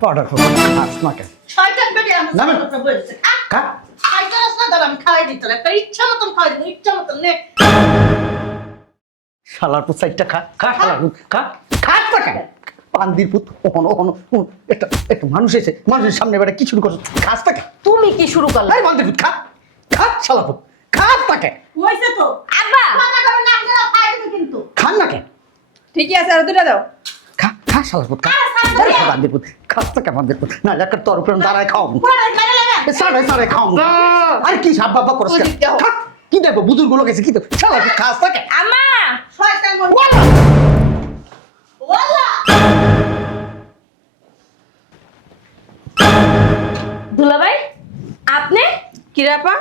Powder খাস না কেন? শয়তান বেরিয়ে আমার না, না। কথা বলেছে খা। শয়তান আসলে দাঁড়া আমি খাওয়াই দিতে একটা ইচ্ছা মতন খাওয়াই দিব ইচ্ছা মতন নে শালার পুত সাইডটা খা খা শালার পুত খা খাস না কেন? পান্দির পুত একটা মানুষ এসে মানুষের সামনে বেটা কি শুরু করছো? খাস না কেন? তুমি কি শুরু করলে? এই পান্দির পুত খা খা শালার পুত খাস না কেন? হইছে তো আব্বা কথা করে না আপনারা খাই দিবেন কিন্তু খান না কেন? ঠিকই আছে, আর দুটা দাও। খা খা শালার পুত খা আরে, খা পান্দির পুত খাস না কেন পান্দির পুত? না একটা তোর উপরে দাঁড়ায় খাও পুরো মেরে লাগা সাড়ে সাড়ে খাও আর কি সাপ বাবা করছ কেন? ওদিক দাও। খা। কি দেখবো বুজুর্গ লোক এসে কি দেখবো শালার পুত খাস না কেন? আম্মা শয়তান মন ওয়াল্লা দুলাভাই, আপনি কি রে আপা?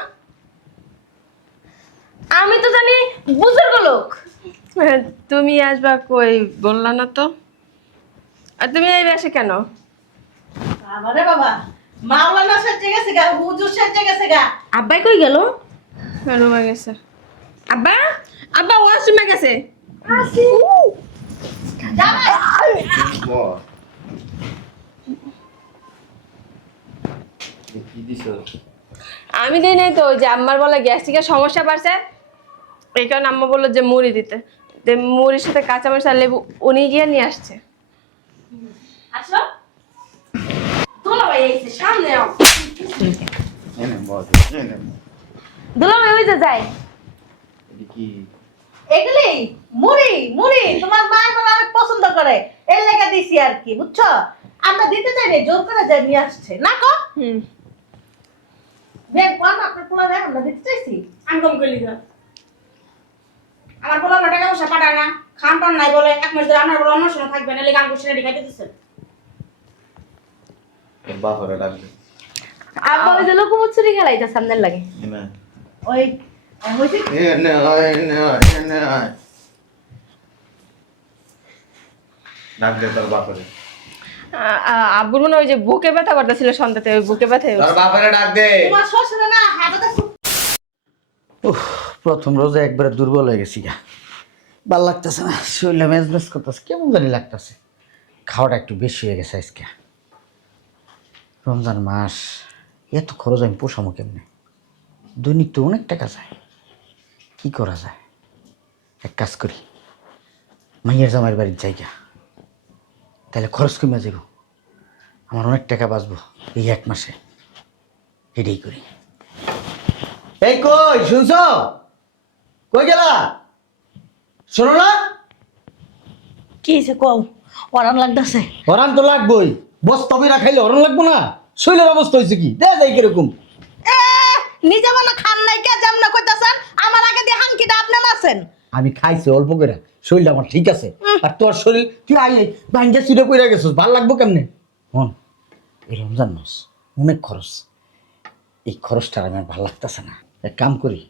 আমি তো জানি বুজুর্গ লোক। তুমি আসবা কই বললা না তো? আর তুমি এই বেশে কেন? বাবারে বাবা মাওলানা সেজে গেছে গা হুজুর সেজে গেছে গা আব্বাই কই গেল? রুমে গেছে। আব্বা, আব্বা ওয়াশরুমে গেছে। জামাই কি দিছ? আমি দিই নাই তো, ওই যে আম্মার বলে গ্যাস্ট্রিকের সমস্যা বাড়ছে, এই কারণে আম্মা বললো যে মুড়ি দিতে। মুড়ির সাথে কাঁচামরিচ আর লেবু উনি গিয়ে নিয়ে আসছে। আসো। দুলাভাই এসে সামনে আও। এনে বস, এনে। দুলাভাই ওই যে যায়। এটি কি? এগুলি মুড়ি মুড়ি তোমার মা বলে অনেক পছন্দ করে এর লেগে দিছি আর কি বুঝছো আমরা দিতে চাই না জোর করে যাই নিয়ে আসছে না কো হুম। বের কোন আপনার পোলা রে আমরা দিতে চাইছি আমি কম করলি তো আমার বলা টাকা পয়সা পাঠায় না খান টান নাই বলে এক মাস ধরে আপনার বলে অন্য সময় থাকবে না লেগে আমি সিনারি খাইতে দিচ্ছে তোর বাপরে ডাকবে। আব্বা ওই যে লোকমুচুরি খেলাইতা সামনের লাগে। এনে। ওই হইছে এনে আয়, এনে আয়, এনে আয়। ডাক দে তোর বাপরে। আব্বুর মনে হয় ওই যে বুকে ব্যথা করতেছিল সন্ধ্যাতে, ওই বুকে ব্যথা তোর বাপরে ডাক দে। তোমার শ্বশুর না হাতে উফ প্রথম রোজে একবারে দুর্বল হয়ে গেছি গা ভাল লাগতেছে না শরীরে মেজমেজ করতেছে কেমন জানি লাগতেছে খাওয়াটা একটু বেশি হয়ে গেছে আজকে রমজান মাস এত খরচ আমি পোষামো কেমনে দৈনিক তো অনেক টাকা যায় কি করা যায় এক কাজ করি মাইয়ের জামাইয়ের বাড়ির জায়গা তাহলে খরচ কমে যাব আমার অনেক টাকা বাঁচবো এই এক মাসে এটাই করি এই কই শুনছ কই গেলা শোনো না কি হইছে কও ওরান লাগতাছে হরান তো লাগবই বস্তবিরা খাইলে হরণ লাগবো না শৈলের অবস্থা হয়েছে কি দেখ যাই কিরকম এ নিজে মানে খান নাই কে জামনা কইতাছেন আমার আগে দিয়ে হানকিটা আপনি মারছেন আমি খাইছি অল্প করে শরীর আমার ঠিক আছে আর তোর শরীর তুই আই ভাঙ্গে চুরে কইরা গেছিস ভাল লাগবো কেমনে হন এই রমজান মাস অনেক খরচ এই খরচটা আমার ভাল লাগতেছে না এক কাম করি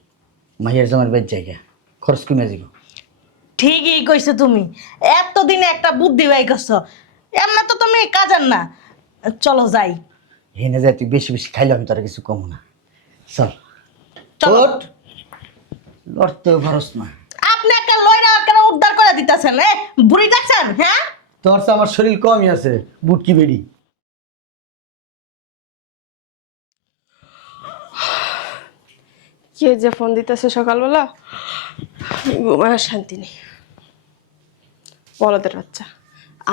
মাইয়ের জামার বের জায়গা খরচ কমে যাব ঠিকই কইছো তুমি এতদিনে একটা বুদ্ধি বাই করছো এমন তো তুমি কাজের না চলো যাই হেনে যায় তুই বেশি বেশি খাইলে আমি তোর কিছু কমো না চল চলো। ওঠ। লড়তেও খরচ না আপনি একটা লইরা কেন উদ্ধার করে দিতেছেন বুড়ি দেখছেন হ্যাঁ তোর তো আমার শরীর কমই আছে বুটকি বেড়ি কে যে ফোন দিতেছে সকালবেলা, ঘুমায় শান্তি নেই। বলদের বাচ্চা,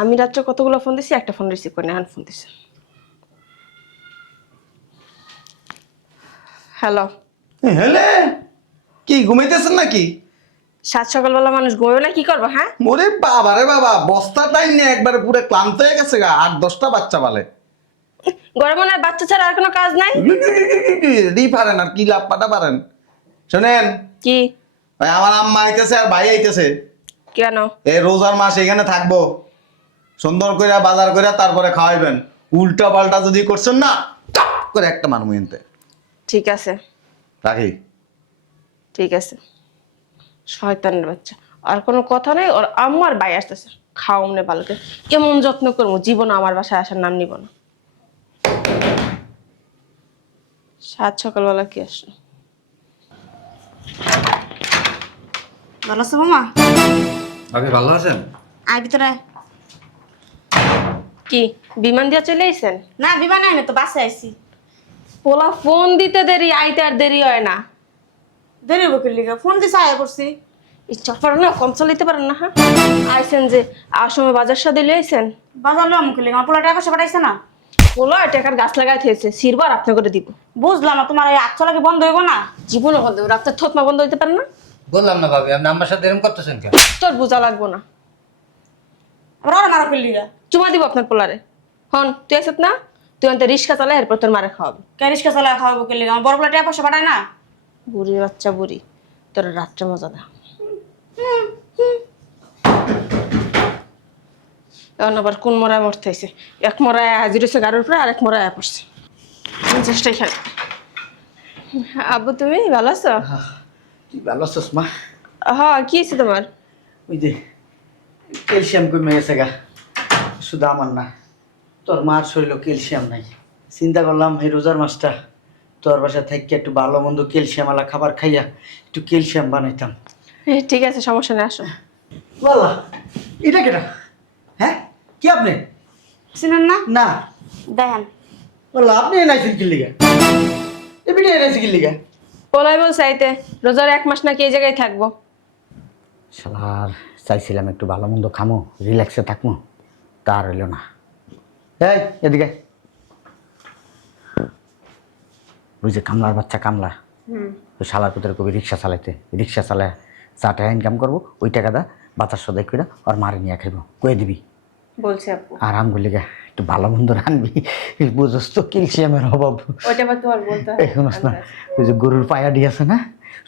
আমি রাত্রে কতগুলো ফোন দিছি, একটা ফোন রিসিভ করে এখন ফোন দিছে। হ্যালো, হেলে কি ঘুমাইতেছেন নাকি? সাত সকালবেলা মানুষ ঘুমাবে না, কি করবো? হ্যাঁ, মোরে বাবা রে বাবা, বস্তা টাইম নিয়ে একবারে পুরো ক্লান্ত হয়ে গেছে গা। 8-10টা বাচ্চা বলে ঘরে মনে হয় বাচ্চা ছাড়া আর কোনো কাজ নাই। রি পারেন আর কি লাভ পাটা পারেন। শোনেন কি? ভাই, আমার আম্মা আইতেছে আর ভাই আইতেছে। কেন? এই রোজার মাস এখানে থাকবো, সুন্দর করে বাজার করে তারপরে খাওয়াইবেন। উল্টা পাল্টা যদি করছেন না টাপ করে একটা মানবো এনতে। ঠিক আছে, রাখি। ঠিক আছে। শয়তানের বাচ্চা, আর কোনো কথা নেই। ওর আমার ভাই আসতেছে, খাও মনে ভালো করে। এমন যত্ন করবো, জীবন আমার বাসায় আসার নাম নিব না। সাত সকালবেলা কি আসলো? ভালো আছে মামা? আপনি ভালো আছেন? আয় ভিতরে আয়। কি বিমান দিয়ে চলে আইছেন? না বিমানে আমি তো বাসে আইছি। পোলা ফোন দিতে দেরি, আইতে আর দেরি হয় না। দেরি বকির লিগা ফোন দিয়ে আয়া পড়ছি। ইচ্ছা পারেন না, কম চালাইতে পারেন না? হ্যাঁ আইছেন যে আর সময় বাজার সাথে লই আইছেন। বাজার লো মুখে লিগা আমার পোলা টাকা পয়সা পাঠাইছে না। পোলা টাকার গাছ লাগাই থেয়েছে, সিরবার আপনি করে দিব। বুঝলাম না তোমার এই আচ্ছা লাগে বন্ধ হইব না। জীবনও বন্ধ, রাতের থতমা বন্ধ হইতে পারে না? বললাম না ভাবি, আপনি আমার সাথে এরকম করতেছেন কেন? তোর বোঝা লাগবো না। আবার ওরা মারা করলি লিগা। চুমা দিব আপনার পোলারে। হন তুই আসত না, তুই অন্ত রিক্সা চালাই এরপর তোর মারে খাওয়াবি। কে রিক্সা চালায় খাওয়াবো কে লিগা? আমার বড় পোলা টাকা পয়সা পাঠায় না। বুড়ি বাচ্চা বুড়ি, তোর রাত্রে মজা দা। এখন আবার কোন মরায় মরতে হয়েছে? এক মরায় হাজির হয়েছে গাড়ির উপরে, আর এক মরায় পড়ছে। চেষ্টাই খেলে। আব্বু তুমি ভালো আছো? তুই ভালো আছিস মা? হ্যাঁ কি হয়েছে তোমার? ওই যে ক্যালসিয়াম কমে গেছে গা, শুধু আমার না, তোর মার শরীরও ক্যালসিয়াম নাই। চিন্তা করলাম এই রোজার মাসটা তোর বাসা থেকে একটু ভালো মন্দ ক্যালসিয়াম আলা খাবার খাইয়া একটু ক্যালসিয়াম বানাইতাম। ঠিক আছে, সমস্যা নেই, আসো। বলা এটা কেটা? হ্যাঁ কি আপনি? চিনেন না? না দেখেন বললো আপনি এনাইছেন কি লিগা? এবিডি এনাইছে কি লিগা? পোলাই বলছে আইতে রোজার 1 মাস নাকি এই জায়গায় থাকবো। শালার চাইছিলাম একটু ভালো মন্দ খামো, রিল্যাক্সে থাকবো, তার হইল না। এই এদিকে ওই যে কামলার বাচ্চা কামলা, ওই শালার পুত্রের কবি রিক্সা চালাইতে, রিক্সা চালায় যা টাকা ইনকাম করবো ওই টাকাটা বাচ্চার সদাই করে আর মারে নিয়ে খাইব, কয়ে দিবি। বলছে আপু আর আমগুলি গা একটু ভালো মন্দ রানবি, বুঝস তো ক্যালসিয়ামের অভাব। ওইটা আবার তোমার বলতে এখন না ওই যে গরুর পায়াডি আছে না,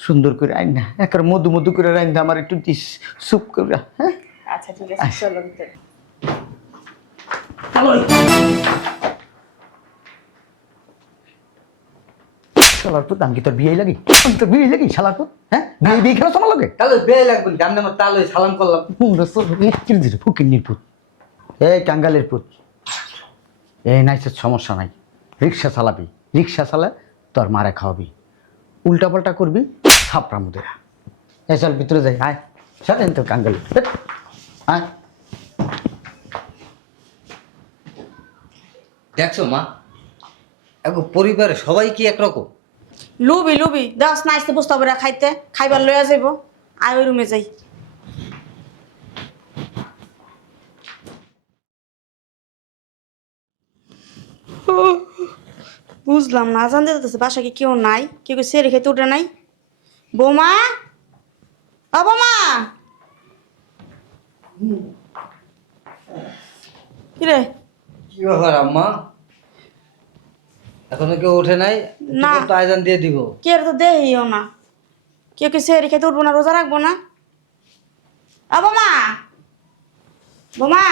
সুন্দর করে আইন না একবার মধু মধু করে রাইন দে, আমার একটু দিস সুপ করে। হ্যাঁ আচ্ছা ঠিক আছে, চলো ভিতরে। শালার পুত, আমি কি তোর বিয়ে লাগি? আমি তোর বিয়ে লাগি শালার পুত? হ্যাঁ বিয়ে বিয়ে খেলা তোমার লাগে? তাহলে বিয়ে লাগবে না, আমি আমার তাহলে সালাম করলাম। ফকির পুত, এই কাঙ্গালের পুত, এই নাইসের সমস্যা নাই, রিক্সা চালাবি, রিক্সা চালা তোর মারে খাওয়াবি, উল্টা পাল্টা করবি ছাপড়া মুদেরা। এই চল ভিতরে যাই, আয় সারেন তো কাঙ্গালি, আয়। দেখছো মা, এখন পরিবারে সবাই কি একরকম? লুবি লুবি দেওয়াস না আসতে বুঝতে হবে খাইতে, খাইবার লইয়া যাইব। আয় ওই রুমে যাই। বুঝলাম না, আজান দিতেছে, বাসা কি কেউ নাই? কেউ সেরে খেতে উঠে নাই? বৌমা, ও বৌমা, কিরে? কি ব্যাপার আম্মা, এখনো কেউ ওঠে নাই? না। তো আয়োজন দিয়ে দিব। কে তো দেহিও না, কেউ কি সেরে খেতে উঠবো না, রোজা রাখবো না? ও বৌমা, বৌমা,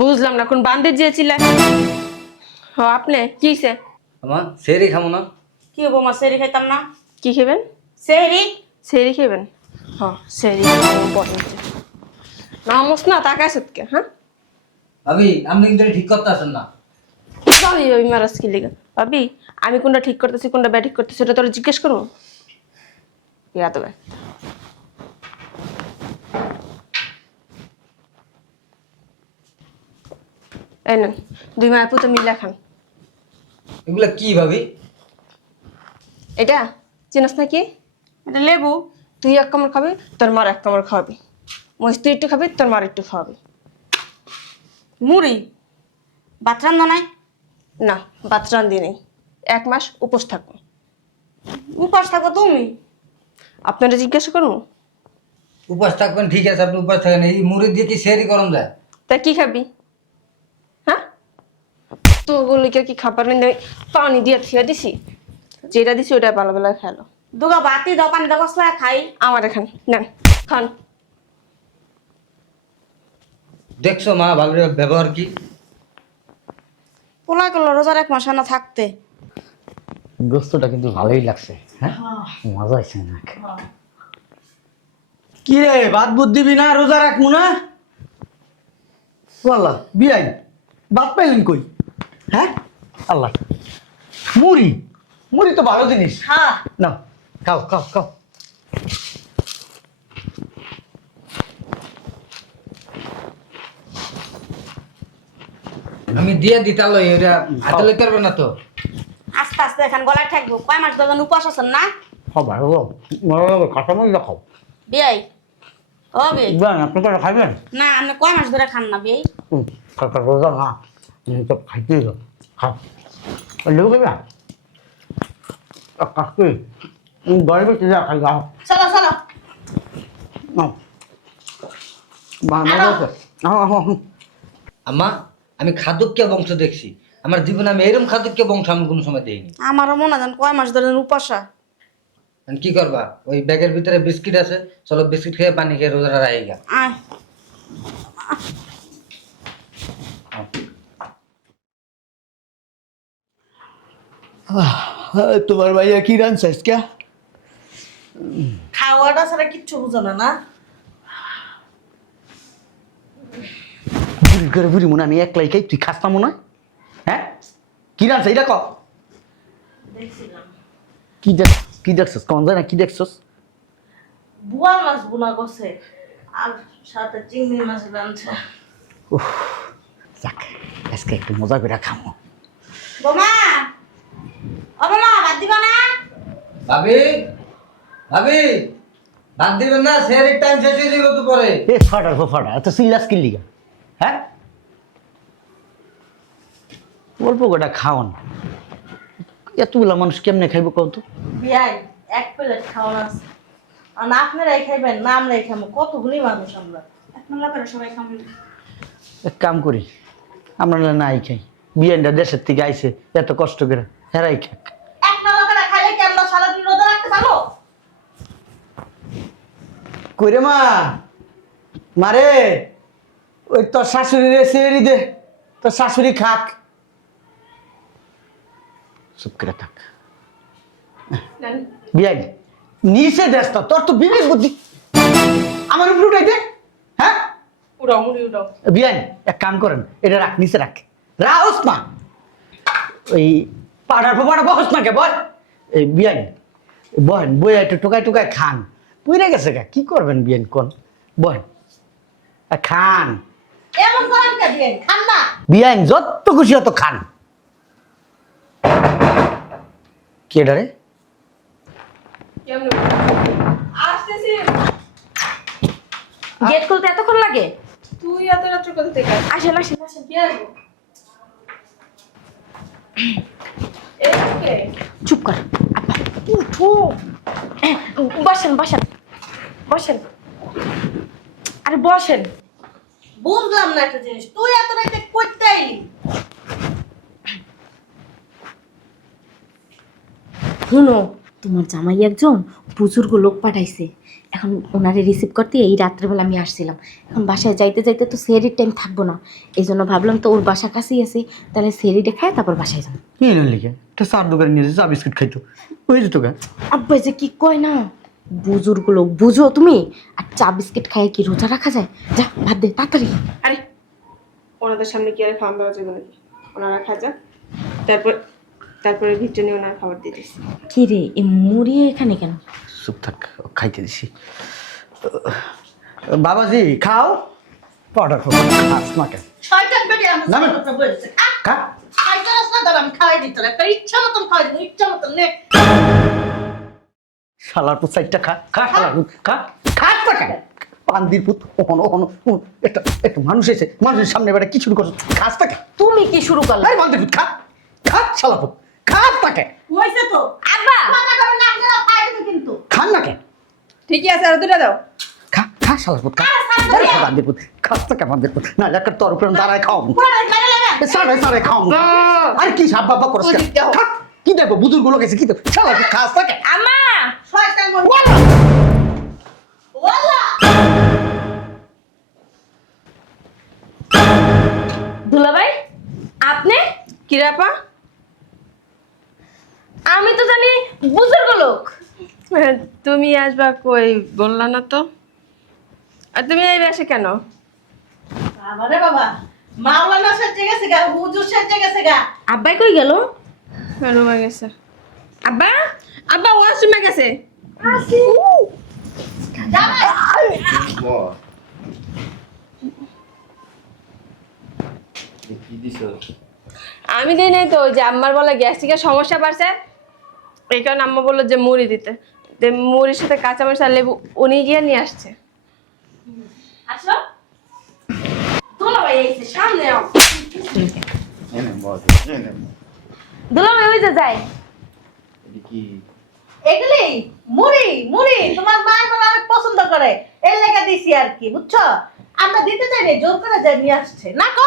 বুঝলাম না, কোন বান্ধে যেয়েছিলেন? ও আপনি কি হইছে? আমা সেরি খামো না? কি বৌমা সেরি খাইতাম না? কি খাবেন? সেরি সেরি খাবেন? হ্যাঁ সেরি নামস না তাকায় সত্যি। হ্যাঁ ভাবি আপনি কিন্তু ঠিক করতে আসেন না। ভাবি ওই মারাজ কি লেগে ভাবি, আমি কোনটা ঠিক করতেছি কোনটা ব্যাড ঠিক করতেছি ওটা তোর জিজ্ঞেস করবো? ইয়া তবে এই নেন 2 মায়ের পুতো মিল্লা খান। এগুলা কি ভাবি? এটা চিনস না কি? এটা লেবু। তুই 1 কামড় খাবি, তোর মার 1 কামড় খাওয়াবি। মহিষ তুই একটু খাবি, তোর মার একটু খাওয়াবি। মুড়ি ভাত রান্না নাই? না ভাত রান্ধি নেই, 1 মাস উপোস থাকবো। উপাস থাকো তুমি? আপনারা জিজ্ঞাসা করবো? উপাস থাকবেন ঠিক আছে, আপনি উপাস থাকেন, এই মুড়ি দিয়ে কি সেরি করম যায়? তা কি খাবি? হ্যাঁ তো গুলিকে কি খাবার নেই, পানি দিয়ে থিয়া দিছি, যেটা দিছি ওটা বেলা বেলা খেলো। দুগা বাতি দাও, পানি দাও, কসলা খাই। আমার এখান নেন খান। দেখছো মা ভালো ব্যবহার কি? পোলা করলো রোজার 1 মাস না থাকতে। গোস্তটা কিন্তু ভালোই লাগছে, হ্যাঁ মজা হয়েছে না? কি রে বাদ বুদ্ধ দিবি না, রোজা রাখবো না? বললা বিয়াই বাদ পাইলেন কই? হ্যাঁ আল্লাহ, মুড়ি, মুড়ি তো ভালো জিনিস, হ্যাঁ না খাও খাও খাও। আমি দিয়ে দিতে লই এটা হাতে লইতে পারবে না তো। আস্তে আস্তে এখান গলায় ঠেকবো কয় মাস ধরে উপাস আছেন না খাবার খাটা মজা খাও বিয়াই ও বিয়াই বেন আপনি তো খাইবেন না আপনি কয় মাস ধরে খান না বিয়াই কাকা রোজা না তো খাইতেই খাও লেবু খাইবা কাকি গরিবে কি যা খাই খাও চলো চলো না মজা আছে আম্মা আমি খাদুক্য বংশ দেখছি, আমার জীবনে আমি এরকম খাদুক্য বংশ আমি কোনো সময় দেইনি। আমারও মনে হয় কয় মাস ধরে উপাসা এখন কি করবা, ওই ব্যাগের ভিতরে বিস্কিট আছে, চলো বিস্কিট খেয়ে পানি খেয়ে রোজাটা রাখি গা। আয় তোমার ভাইয়া কি রানছে আজকে খাওয়াটা ছাড়া কিচ্ছু বুঝো না না বুড়ি করে বুড়ি মনে আমি একলাই খাই তুই খাস না মনে হয় হ্যাঁ কি রানছে এটা ক দেখছিলাম কি দেখছস কন যায় না কি দেখছস বুয়া মাছ বোনা করছে আর সাথে চিংড়ি মাছ রাঁধছে যাক আজকে একটু মজা করে খামো বোমা ও বোমা বাদ দিবা না ভাবি ভাবি বাদ দিবেন না, সেরের টাইম শেষ হয়ে যাবে তো পরে। এ ফাটার ফাটা এত সিল্লাস কি লিগা হ্যাঁ অল্প গোটা খাওয়ান এতগুলা মানুষ কেমনে খাইব কত বিয়াই এক প্লেট খাওয়ানো আছে আর না আপনারাই খাইবেন না আমরাই খাবো কতগুলি মানুষ আমরা এক নম্বর করে সবাই খাবেন এক কাম করি আমরা নাই খাই বিয়েনটা দেশের থেকে আইছে এত কষ্ট করে হেরাই খাক এক নালা করে খাইলে কি আমরা সারাদিন রোজা রাখতে পারবো কইরে মা মারে ওই তোর শাশুড়ির সেরি দে তোর শাশুড়ি খাক চুপ করে থাক বিয়াই নিচে দেশ তো তোর তো বিবেক বুদ্ধি আমার উপর উঠাই দে হ্যাঁ উড়াও মুড়ি উড়াও বিয়াই এক কাম করেন এটা রাখ নিচে রাখ রাউস মা ওই পাড়ার পাড়া বহস না কে বল এই বিয়াই বহেন বই একটু টোকায় টোকায় খান পুইরে গেছে গা কি করবেন বিয়ান কোন বহেন খান এমন করেন কে বিয়াই খান না বিয়াইন যত খুশি হতো খান কে ডারে আসতেছি গেট খুলতে এতক্ষণ লাগে? তুই এত রাত্রে কোথা থেকে আসেন আসেন আসেন। কি আসবো এই কে চুপ কর আপা উঠো বসেন বসেন বসেন আরে বসেন। বুঝলাম না একটা জিনিস তুই এত রাইতে করতে আইলি শুনো, তোমার জামাই একজন বুজুর্গ লোক পাঠাইছে, এখন ওনারে রিসিভ করতে এই রাত্রেবেলা আমি আসছিলাম। এখন বাসায় যাইতে যাইতে তো সেহরির টাইম থাকবো না, এই জন্য ভাবলাম তো ওর বাসা কাছেই আছে, তাহলে সেহরিটা খায় তারপর বাসায় যাবো। কি লিখে একটা চার দোকানে নিয়ে চা বিস্কুট খাইতো ওই যেত গা আব্বা যে কি কয় না, বুজুর্গ লোক বুঝো তুমি, আর চা বিস্কিট খায় কি রোজা রাখা যায়? যা ভাত দে তাড়াতাড়ি। আরে ওনাদের সামনে কি আর খাওয়া দাওয়া যাবে নাকি? ওনারা খাজা তারপরে ভিতরে নিয়ে ওনার খাবার দিয়ে দিচ্ছি। কি রে এ মুড়িয়ে এখানে কেন? চুপ থাক খাইতে দিছি বাবাজি খাও পড়া খাস না কেন শয়তান বেরিয়ে আমার না, না। কথা বলেছে খা শয়তান আসলে দাঁড়া আমি খাওয়াই দিতে একটা ইচ্ছা মতন খাওয়াই দিবো ইচ্ছা মতন নে শালার পুত সাইডটা খা খা শালার পুত খা খাস না কেন পান্দির পুত ওহনো ওহনো একটা একটু মানুষ এসে মানুষের সামনে বেটা কি শুরু করছো খাস না কেন তুমি কি শুরু করলে? আরে পান্দির পুত খা খা শালা পুত খাস না কেন হইছে তো আব্বা কথা করে না আপনারা খাই দিবে কিন্তু খান না কেন ঠিকই আছে, আর দুটা দাও। খা খা শালার পুত খা আরে পান্দির পুত খাস না কেন পান্দির পুত না একটা তোর উপরে দাঁড়ায় খাও পুরো মেরে লাগা সারে সারে খাও আর কি সাপ বাবা করছ কেন খা, কি দেখো বুজুর্গ লোক এসে কি দেখো শালা পুত খাস না কেন আম্মা শয়তান মন ওয়াল্লা দুলাভাই আপনি? কিরাপা আমি তো জানি বুজুর্গ লোক। তুমি আসবা কই বললা না তো? আর তুমি এই বেশে কেন? বাবারে বাবা মাওলানা সেজে গেছে গা হুজুর সেজে গেছে গা আব্বাই কই গেল? রুমে গেছে। আব্বা আব্বা ওয়াশরুমে গেছে। কি দিছো? আমি দিই নাই তো, ওই যে আম্মার বলে গ্যাস্ট্রিকের সমস্যা বাড়ছে, এই কারণে আম্মা বললো যে মুড়ি দিতে। মুড়ির সাথে কাঁচামরিচ আর লেবু উনি গিয়ে নিয়ে আসছে। আসো তোলা ভাই এসে সামনে আও। এনে বস, এনে। দুলাভাই ওই যে যায়। এটা কি? এগুলি মুড়ি মুড়ি তোমার মা বলে অনেক পছন্দ করে, এর লেগে দিছি আর কি, বুঝছো? আমরা দিতে চাই না, জোর করে যাই নিয়ে আসছে না কো।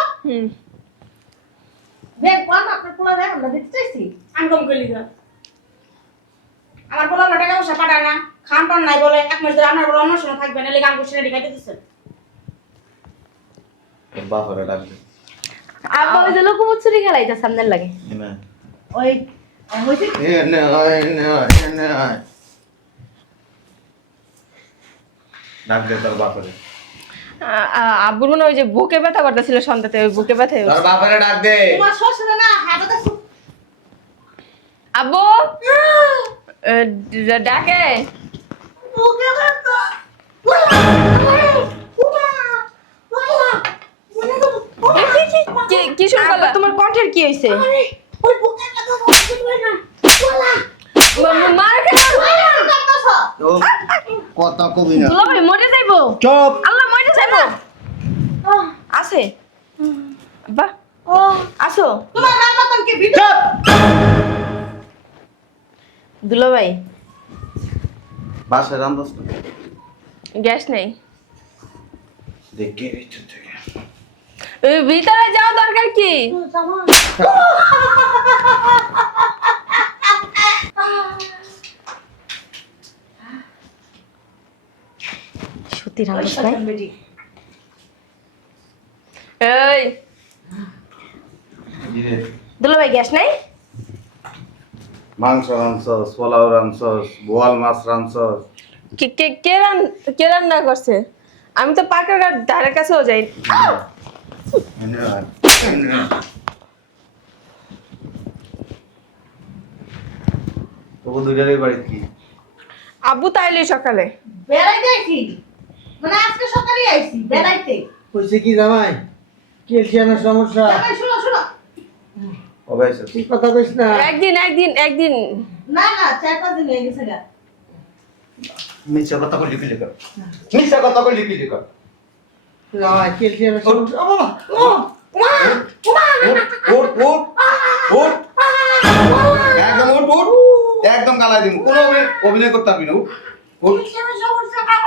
বের কোন আপনার পোলা রে আমরা দিতে চাইছি। আমি কম করলি তো আমার বলা টাকা পয়সা পাঠায় না, খান টান নাই বলে 1 মাস ধরে আপনার বলে অন্য সময় থাকবেন, এলে গান করছেন এটি খাইতে দিচ্ছেন। তোর বাপরে ডাকবে। আব্বা ওই যে লোকমুচুরি খেলাইতে সামনের লাগে। এনে। ওই হইছে এনে এনে ডাক দে তোর বাপরে। আব্বুর মনে হয় ওই যে বুকে ব্যথা করতেছিল সন্ধ্যাতে, ওই বুকে ব্যথা তোর বাপরে ডাক দে। তোমার শ্বশুর না হাতটা আব্বু ডাকে। বুকে ব্যথা। কি শুরু করলা? তোমার কণ্ঠের কি হয়েছে? ওই বুকে ব্যথা হচ্ছে না বলা মার কেন? তো কথা কবি না। দুলাভাই মরে যাইবো। চুপ। আল্লাহ মরে যাইবো। আছে বাহ আসো। তোমার রান্না তো কি ভিডিও দুলাভাই বাসায় রান্ধস না? গ্যাস নেই। দেখে ভিতর থেকে। ভিতরে যাওয়া দরকার কি? সত্যি রান্না নাই। এই দিরে দুলাভাই গ্যাস নাই? মাংস রানছস, পোলাও রানছস, বোয়াল মাছ রানছস। কে রান্না করছে? আমি তো পাকের ধারের কাছেও যাই। এনে আয়, এনে আয়। তোকে দুইটারই বাড়ি কি? আব্বু তাইলে সকালে বেড়াইতে আইছি, মানে আজকে সকালে আইছি বেড়াইতে। কইছে কি জামাই ক্যালসিয়ামের সমস্যা জামাই শুনো শুনো, কবে আইছিস? ঠিক কথা কইস না। একদিন না না 4-5 দিন হয়ে গেছে গা। মিছা কথা কইলি কি কর? মিছা কথা কইলি কি কর? না ক্যালসিয়ামের সমস্যা। ও বাবা উঠ উঠ উঠ। একদম উঠ উঠ। একদম গালায় দিমু। কোনো অভিনয় করতে পারবি না। উঠ উঠ।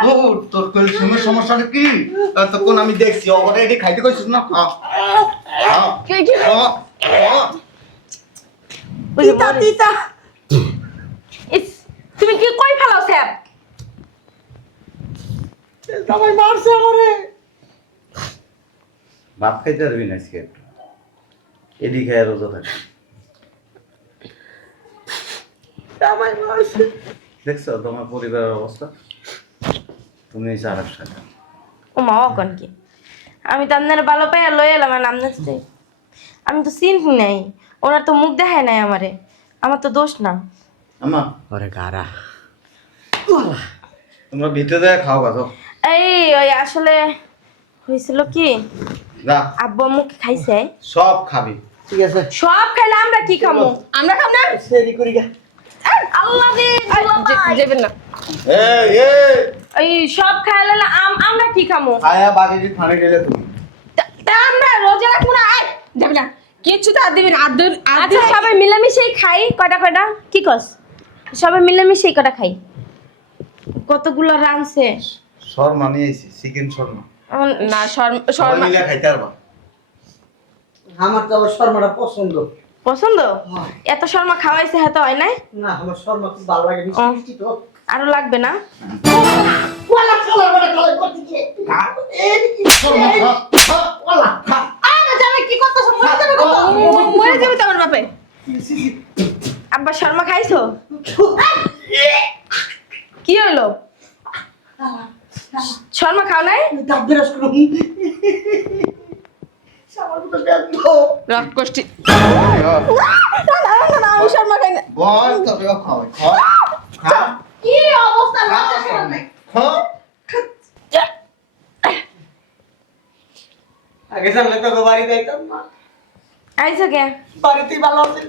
উঠ, তোর ক্যালসিয়ামের সমস্যাটা কি? তখন আমি দেখছি ওরে এটি খাইতে কইছিস না? খা। তিতা তুমি কি কই ফেলাও স্যার? জামাই মারছে আমারে। ভাত খাইতে পারবি না আজকে একটু। এডি খেয়ে রোজা থাকবি। জামাই মারছে। দেখছো তোমার পরিবারের অবস্থা? তুমি এই চারার সাথে ও মা অকন কি? আমি তো আপনার ভালো পাইয়া লই এলাম আর আপনার সাথে। আমি তো চিনি নাই, ওনার তো মুখ দেখায় নাই আমারে। আমার তো দোষ না। আমা ওরে গারা তোমরা ভিতরে যায় খাও গা। ওই আসলে হয়েছিল কি, যা আব্বু আম্মু কি খাইছে? সব খাবি। ঠিক আছে সব খাইলে আমরা কি খামো? আমরা খাম না? সেরি করি গা। আল্লাহ রে দুলাভাই। যাবেন না। এই এই এই সব খাইলে আমরা কি খামো? আয়া বাড়িতে পানি ঢেলে তুমি। তা আমরা রোজা রাখবো না? যাবে না, কিচ্ছু তো আর দিবি না। আচ্ছা সবাই মিলেমিশেই খাই। কয়টা কি কস? সবাই মিলেমিশেই কয়টা খাই। কতগুলো রানছে? শর্মা নিয়ে আইছি, চিকেন শর্মা। না সবাই শর্মা মিলে খাইতে পারবা। আমার তো আবার শর্মাটা পছন্দ। পছন্দ? এত শর্মা খাওয়াইছে হ্যাঁ তো হয় নাই? না আমার শর্মা খুব ভালো লাগে, মিষ্টি মিষ্টি তো। আরো লাগবে না? ওয়ালা খালা বড় খালা করতে গিয়ে শর্মা খা খা ওয়ালা খা। আরে জামাই কি করতেছ? মরে যাবে কত। মরে যাবে তো আমার বাপে। আব্বা শর্মা খাইছো? কি হলো? শর্মা খাও নাই? দাঁত বিরাজ করুন। সামার মতো দেখো। রাগ কষ্টি। না আমি শর্মা খাই না। বল তবে খাও। খা খা কি অবস্থা লজ্জা শরম নাই। খা। আগে জানলে তো বাড়ি যাইতাম না। আইসা কে বাড়িতেই ভালো আছে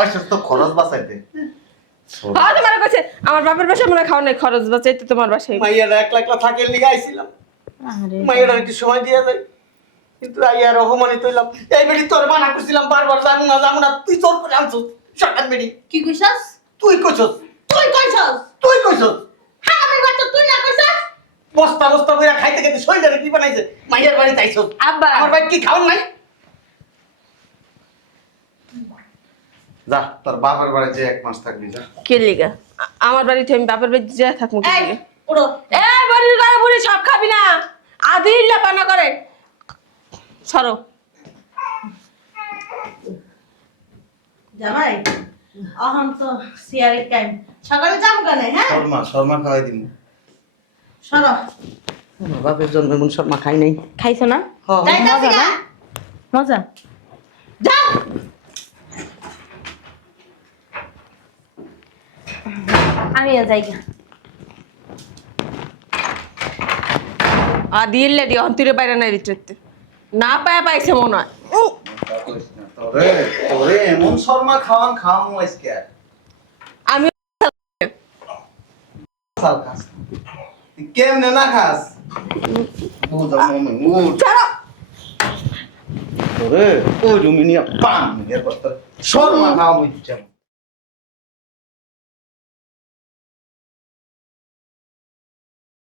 অসুস্থ খরচ বাঁচাইতে হ্যাঁ তোমার কাছে আমার বাপের বাসায় মনে হয় খাওয়া নাই খরচ বাঁচাইতে তোমার বাসায় মাইয়ারা একলা একলা থাকে লিগে আইছিলাম মাইয়ারা একটু সময় দিয়ে যায় কিন্তু আইয়ার অপমানিত হইলাম এই বেড়ি তোর মানা করছিলাম বারবার যাবো না তুই তোর করে আনছো সকাল বেড়ি কি কইছাস? তুই কইছস তুই কইছাস? তুই কইছস হ্যাঁ আমি বাচ্চা তুই না কইছাস? বস্তা বস্তা করে খাইতে খাইতে শরীরে কি বানাইছে মাইয়ার বাড়িতে আইছস আব্বা আমার বাড়ি কি খাওন নাই যা তোর বাবার বাড়ি যে 1 মাস থাকবি যা কে লিগা আমার বাড়িতে আমি বাপের বাড়িতে যা থাকবো কি এই লিগা? ওড়ো। এ বাড়ির গায়ে বুড়ি সব খাবি না আদি লাপানা করে সরো জামাই অহন তো সিয়ারের টাইম সকালে যাম কেন হ্যাঁ শর্মা খাওয়াই দিমু সরো আমার বাপের জন্ম এমন শর্মা খাই নাই খাইছো না? যাইতাছি না মজা। যাও আমিও যাই গা। আদি লেডি অন্তিরে বাইরে নাই ভিতরতে না পায় পাইছে মনে হয় তোরে তোরে এমন শর্মা খাওয়ামু আজকে আমি সাল খাস তুই কেমনে না খাস ও জামা ও ছাড়ো তোরে ওই রুমিনিয়া পান এরপর তোর শর্মা খাওয়ামু ইচ্ছা